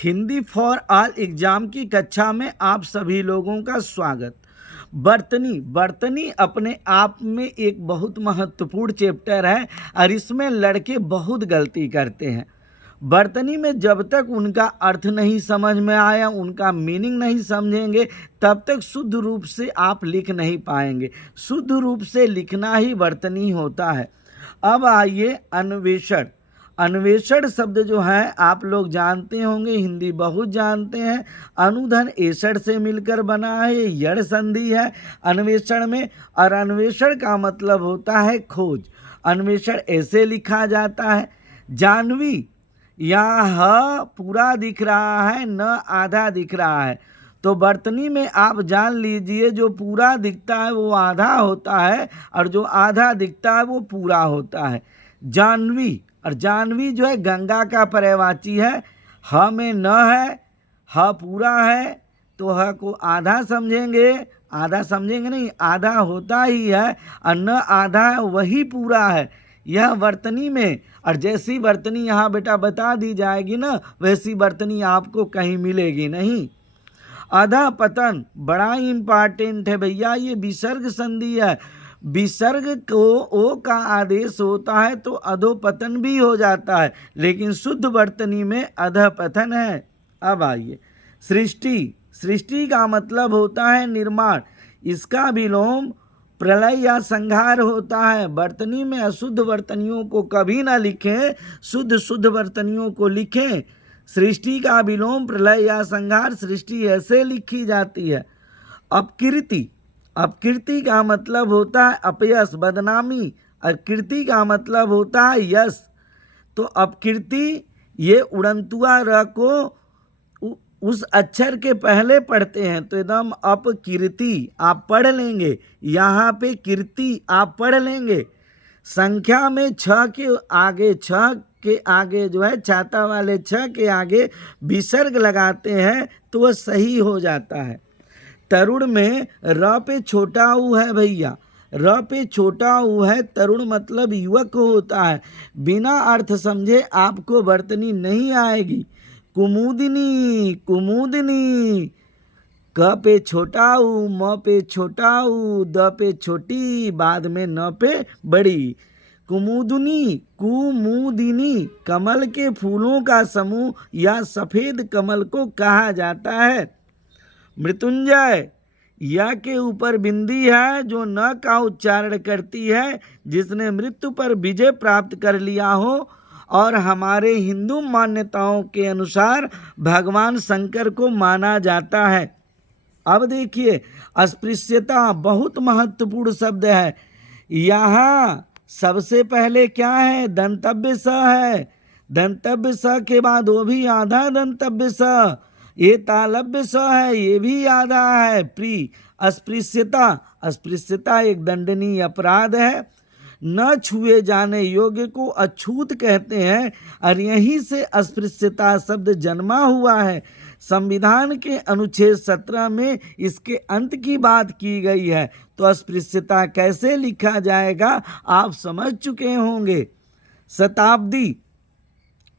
Hindi for all exam की कक्षा में आप सभी लोगों का स्वागत। बर्तनी अपने आप में एक बहुत महत्वपूर्ण चैप्टर है और इसमें लड़के बहुत गलती करते हैं। बर्तनी में जब तक उनका अर्थ नहीं समझ में आया, उनका मीनिंग नहीं समझेंगे, तब तक शुद्ध रूप से आप लिख नहीं पाएंगे। शुद्ध रूप से लिखना ही बर्तनी होता है। अब आइए अन्वेषण। अन्वेषण शब्द जो है आप लोग जानते होंगे, हिंदी बहुत जानते हैं। अनुधन एषण से मिलकर बना है, यड़ संधि है अन्वेषण में, और अन्वेषण का मतलब होता है खोज। अन्वेषण ऐसे लिखा जाता है, जानवी यहाँ ह पूरा दिख रहा है, न आधा दिख रहा है। तो बर्तनी में आप जान लीजिए, जो पूरा दिखता है वो आधा होता है और जो आधा दिखता है वो पूरा होता है। जानवी, और जानवी जो है गंगा का पर्यायवाची है। ह में न है, ह पूरा है, तो ह को आधा समझेंगे, आधा समझेंगे नहीं, आधा होता ही है, और न आधा है वही पूरा है। यह बर्तनी में, और जैसी बर्तनी यहाँ बेटा बता दी जाएगी ना, वैसी बर्तनी आपको कहीं मिलेगी नहीं। अधः पतन बड़ा इम्पॉर्टेंट है भैया, ये विसर्ग संधि है। विसर्ग को ओ का आदेश होता है तो अधोपतन भी हो जाता है, लेकिन शुद्ध बर्तनी में अधःपतन है। अब आइए सृष्टि। सृष्टि का मतलब होता है निर्माण, इसका विलोम प्रलय या संहार होता है। बर्तनी में अशुद्ध बर्तनियों को कभी ना लिखें, शुद्ध बर्तनियों को लिखें। सृष्टि का विलोम प्रलय या संहार, सृष्टि ऐसे लिखी जाती है। अपकीर्ति। अपकीर्ति का मतलब होता है अपयश, बदनामी, और कीर्ति का मतलब होता है यश। तो अपकीर्ति ये उड़नतुआ र को उस अक्षर के पहले पढ़ते हैं तो एकदम अपकीर्ति आप पढ़ लेंगे, यहाँ पे कीर्ति आप पढ़ लेंगे। संख्या में छ के आगे जो है छाता वाले छ के आगे विसर्ग लगाते हैं तो वह सही हो जाता है। तरुण में र पे छोटा ऊ है भैया, र पे छोटा ऊ है। तरुण मतलब युवक होता है। बिना अर्थ समझे आपको बर्तनी नहीं आएगी। कुमुदिनी, कुमुदिनी, क पे छोटा ऊ, म पे छोटा ऊ, द पे छोटी, बाद में न पे बड़ी। कुमुदिनी, कुमुदिनी कमल के फूलों का समूह या सफेद कमल को कहा जाता है। मृत्युंजय, या के ऊपर बिंदी है जो न का उच्चारण करती है, जिसने मृत्यु पर विजय प्राप्त कर लिया हो, और हमारे हिंदू मान्यताओं के अनुसार भगवान शंकर को माना जाता है। अब देखिए अस्पृश्यता बहुत महत्वपूर्ण शब्द है। यहाँ सबसे पहले क्या है, दंतव्य स है। दंतव्य स के बाद वो भी आधा दंतव्य स, ये तालव्य स है, ये भी आधा है। प्री अस्पृश्यता, अस्पृश्यता एक दंडनीय अपराध है। न छुए जाने योग्य को अछूत कहते हैं, और यहीं से अस्पृश्यता शब्द जन्मा हुआ है। संविधान के अनुच्छेद 17 में इसके अंत की बात की गई है। तो अस्पृश्यता कैसे लिखा जाएगा आप समझ चुके होंगे। शताब्दी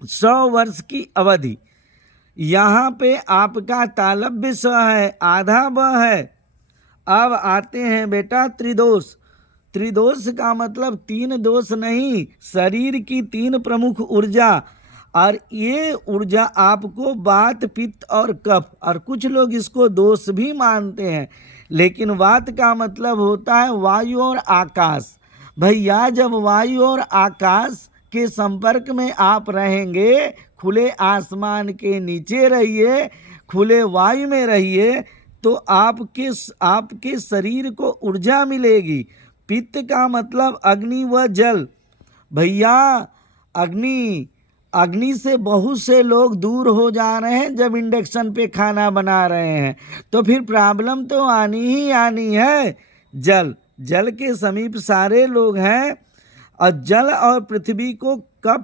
100 वर्ष की अवधि, यहाँ पे आपका तालव्य स है, आधा ब है। अब आते हैं बेटा त्रिदोष। त्रिदोष का मतलब तीन दोष नहीं, शरीर की तीन प्रमुख ऊर्जा, और ये ऊर्जा आपको वात, पित्त और कफ, और कुछ लोग इसको दोष भी मानते हैं, लेकिन वात का मतलब होता है वायु और आकाश। भैया जब वायु और आकाश के संपर्क में आप रहेंगे, खुले आसमान के नीचे रहिए, खुले वायु में रहिए, तो आपके शरीर को ऊर्जा मिलेगी। पित्त का मतलब अग्नि व जल। भैया अग्नि से बहुत से लोग दूर हो जा रहे हैं जब इंडक्शन पे खाना बना रहे हैं, तो फिर प्रॉब्लम तो आनी ही आनी है। जल के समीप सारे लोग हैं, और जल और पृथ्वी को कफ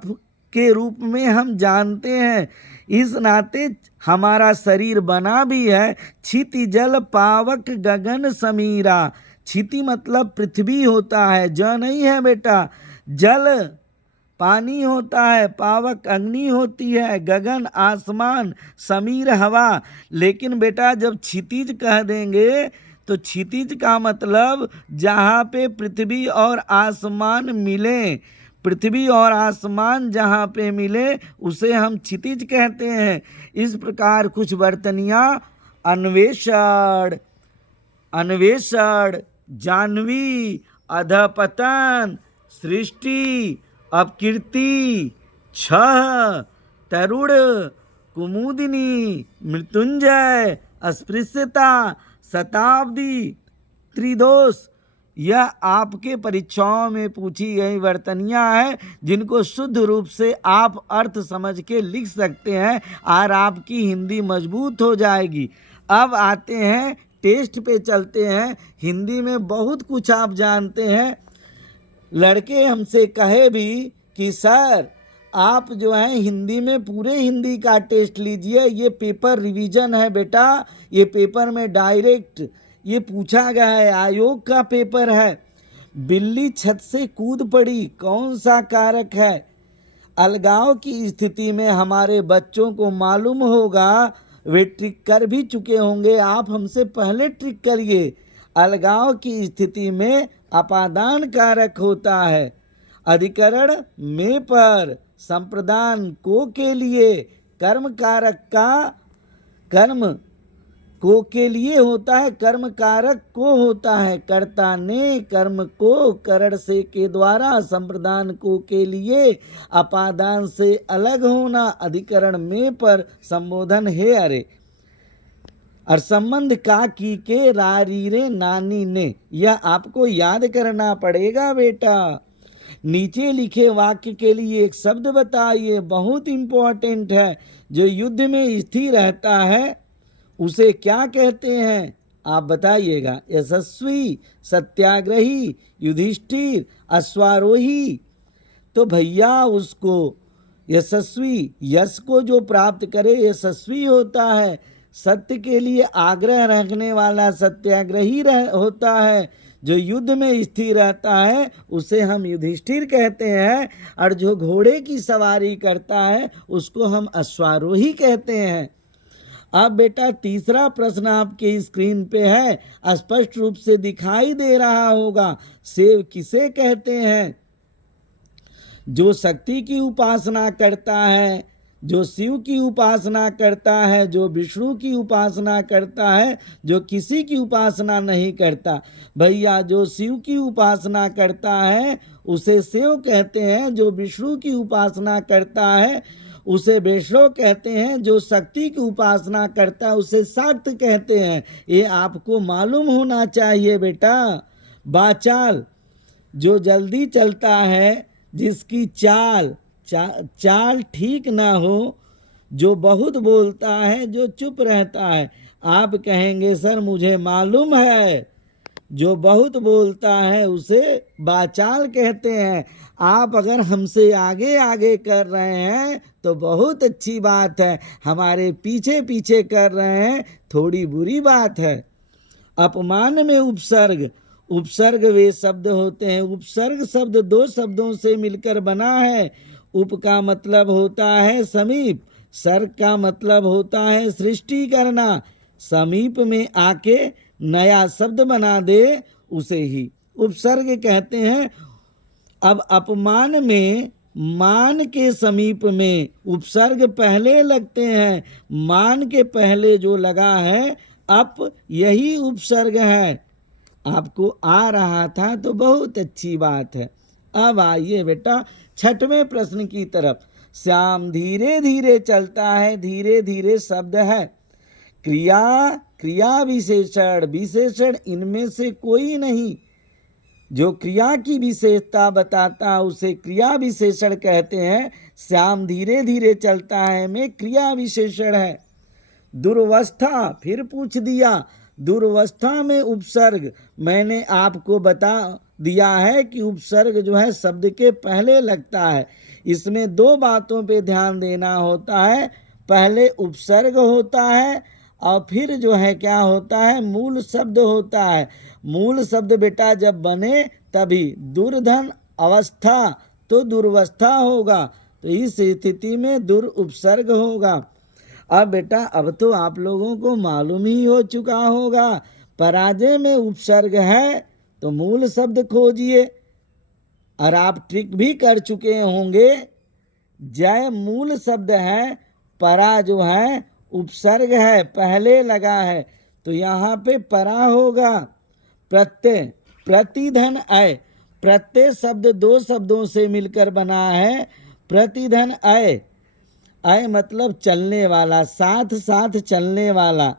के रूप में हम जानते हैं। इस नाते हमारा शरीर बना भी है। क्षिति जल पावक गगन समीरा। क्षिति मतलब पृथ्वी होता है, ज नहीं है बेटा। जल पानी होता है, पावक अग्नि होती है, गगन आसमान, समीर हवा। लेकिन बेटा जब क्षितिज कह देंगे तो क्षितिज का मतलब जहाँ पे पृथ्वी और आसमान मिले, पृथ्वी और आसमान जहाँ पे मिले उसे हम क्षितिज कहते हैं। इस प्रकार कुछ वर्तनियाँ अन्वेषण, अन्वेषण, जाह्नवी, अधपतन, सृष्टि, अपकीर्ति, छह, तरुण, कुमुदिनी, मृत्युंजय, अस्पृश्यता, शताब्दी, त्रिदोष, यह आपके परीक्षाओं में पूछी गई वर्तनियाँ हैं जिनको शुद्ध रूप से आप अर्थ समझ के लिख सकते हैं और आपकी हिंदी मजबूत हो जाएगी। अब आते हैं टेस्ट पे चलते हैं। हिंदी में बहुत कुछ आप जानते हैं। लड़के हमसे कहे भी कि सर आप जो है हिंदी में पूरे हिंदी का टेस्ट लीजिए, ये पेपर रिवीजन है बेटा, ये पेपर में डायरेक्ट ये पूछा गया है, आयोग का पेपर है। बिल्ली छत से कूद पड़ी, कौन सा कारक है? अलगाव की स्थिति में हमारे बच्चों को मालूम होगा, वे ट्रिक कर भी चुके होंगे, आप हमसे पहले ट्रिक करिए। अलगाव की स्थिति में अपादान कारक होता है, अधिकरण में पर, संप्रदान को के लिए, कर्म कारक का कर्म को के लिए होता है, कर्म कारक को होता है, कर्ता ने कर्म को करण से के द्वारा, संप्रदान को के लिए, अपादान से अलग होना, अधिकरण में पर, संबोधन है अरे, और संबंध का की के रारी रे नानी ने, यह आपको याद करना पड़ेगा बेटा। नीचे लिखे वाक्य के लिए एक शब्द बताइए, बहुत इंपॉर्टेंट है। जो युद्ध में स्थिर रहता है उसे क्या कहते हैं? आप बताइएगा। यशस्वी, सत्याग्रही, युधिष्ठिर, अश्वारोही। तो भैया उसको यशस्वी, यश को जो प्राप्त करे यशस्वी होता है। सत्य के लिए आग्रह रखने वाला सत्याग्रही होता है। जो युद्ध में स्थिर रहता है उसे हम युधिष्ठिर कहते हैं, और जो घोड़े की सवारी करता है उसको हम अश्वारोही कहते हैं। अब बेटा तीसरा प्रश्न आपके स्क्रीन पे है, स्पष्ट रूप से दिखाई दे रहा होगा। शिव किसे कहते हैं? जो शक्ति की उपासना करता है, जो शिव की उपासना करता है, जो विष्णु की उपासना करता है, जो किसी की उपासना नहीं करता। भैया जो शिव की उपासना करता है उसे शिव कहते हैं, जो विष्णु की उपासना करता है उसे वैष्णव कहते हैं, जो शक्ति की उपासना करता है उसे शाक्त कहते हैं। ये आपको मालूम होना चाहिए बेटा। बाचाल, जो जल्दी चलता है, जिसकी चाल ठीक ना हो, जो बहुत बोलता है, जो चुप रहता है। आप कहेंगे सर मुझे मालूम है, जो बहुत बोलता है उसे बाचाल कहते हैं। आप अगर हमसे आगे आगे कर रहे हैं तो बहुत अच्छी बात है, हमारे पीछे पीछे कर रहे हैं थोड़ी बुरी बात है। अपमान में उपसर्ग, उपसर्ग वे शब्द होते हैं। उपसर्ग शब्द दो शब्दों से मिलकर बना है। उप का मतलब होता है समीप, सर्ग का मतलब होता है सृष्टि करना। समीप में आके नया शब्द बना दे उसे ही उपसर्ग कहते हैं। अब अपमान में मान के समीप में उपसर्ग पहले लगते हैं। मान के पहले जो लगा है अप, यही उपसर्ग है। आपको आ रहा था तो बहुत अच्छी बात है। अब आइए बेटा छठवें प्रश्न की तरफ। श्याम धीरे धीरे चलता है, धीरे धीरे शब्द है। क्रिया, क्रिया विशेषण, विशेषण इनमें से कोई नहीं। जो क्रिया की विशेषता बताता है उसे क्रिया विशेषण कहते हैं। श्याम धीरे धीरे चलता है में क्रिया विशेषण है। दुर्वस्था, फिर पूछ दिया दुर्वस्था में उपसर्ग। मैंने आपको बता दिया है कि उपसर्ग जो है शब्द के पहले लगता है। इसमें दो बातों पे ध्यान देना होता है। पहले उपसर्ग होता है और फिर जो है क्या होता है, मूल शब्द होता है। मूल शब्द बेटा जब बने तभी दुर्धन अवस्था तो दुर्वस्था होगा। तो इस स्थिति में दुर्उपसर्ग होगा। अब बेटा अब तो आप लोगों को मालूम ही हो चुका होगा, पराजय में उपसर्ग है तो मूल शब्द खोजिए। और आप ट्रिक भी कर चुके होंगे, जय मूल शब्द है, परा जो है उपसर्ग है, पहले लगा है, तो यहाँ पे परा होगा। प्रत्यय, प्रतिधन अय, प्रत्यय शब्द दो शब्दों से मिलकर बना है। प्रतिधन अय, अय मतलब चलने वाला, साथ साथ चलने वाला।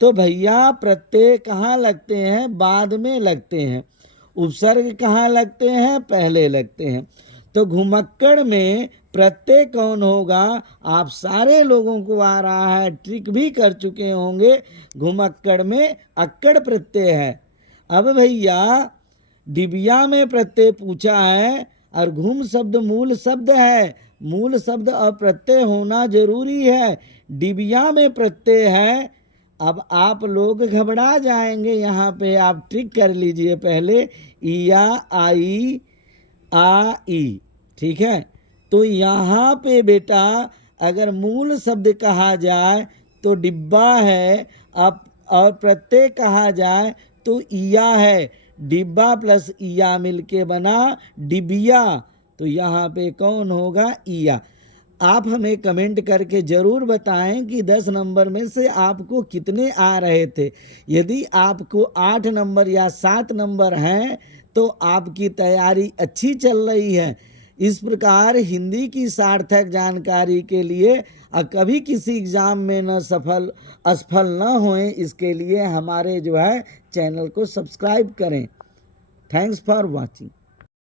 तो भैया प्रत्यय कहाँ लगते हैं? बाद में लगते हैं। उपसर्ग कहाँ लगते हैं? पहले लगते हैं। तो घुमक्कड़ में प्रत्यय कौन होगा? आप सारे लोगों को आ रहा है, ट्रिक भी कर चुके होंगे। घुमक्कड़ में अक्कड़ प्रत्यय है। अब भैया डिबिया में प्रत्यय पूछा है और घुम शब्द मूल शब्द है, मूल शब्द और प्रत्यय होना जरूरी है। डिबिया में प्रत्यय है। अब आप लोग घबरा जाएंगे, यहाँ पे आप ट्रिक कर लीजिए पहले, इया आई आ ई, ठीक है। तो यहाँ पे बेटा अगर मूल शब्द कहा जाए तो डिब्बा है, अब और प्रत्यय कहा जाए तो इया है। डिब्बा प्लस इया मिलके बना डिबिया, तो यहाँ पे कौन होगा? इया। आप हमें कमेंट करके ज़रूर बताएं कि 10 नंबर में से आपको कितने आ रहे थे। यदि आपको 8 नंबर या 7 नंबर हैं तो आपकी तैयारी अच्छी चल रही है। इस प्रकार हिंदी की सार्थक जानकारी के लिए और कभी किसी एग्ज़ाम में न असफल न होएं, इसके लिए हमारे जो है चैनल को सब्सक्राइब करें। Thanks for watching.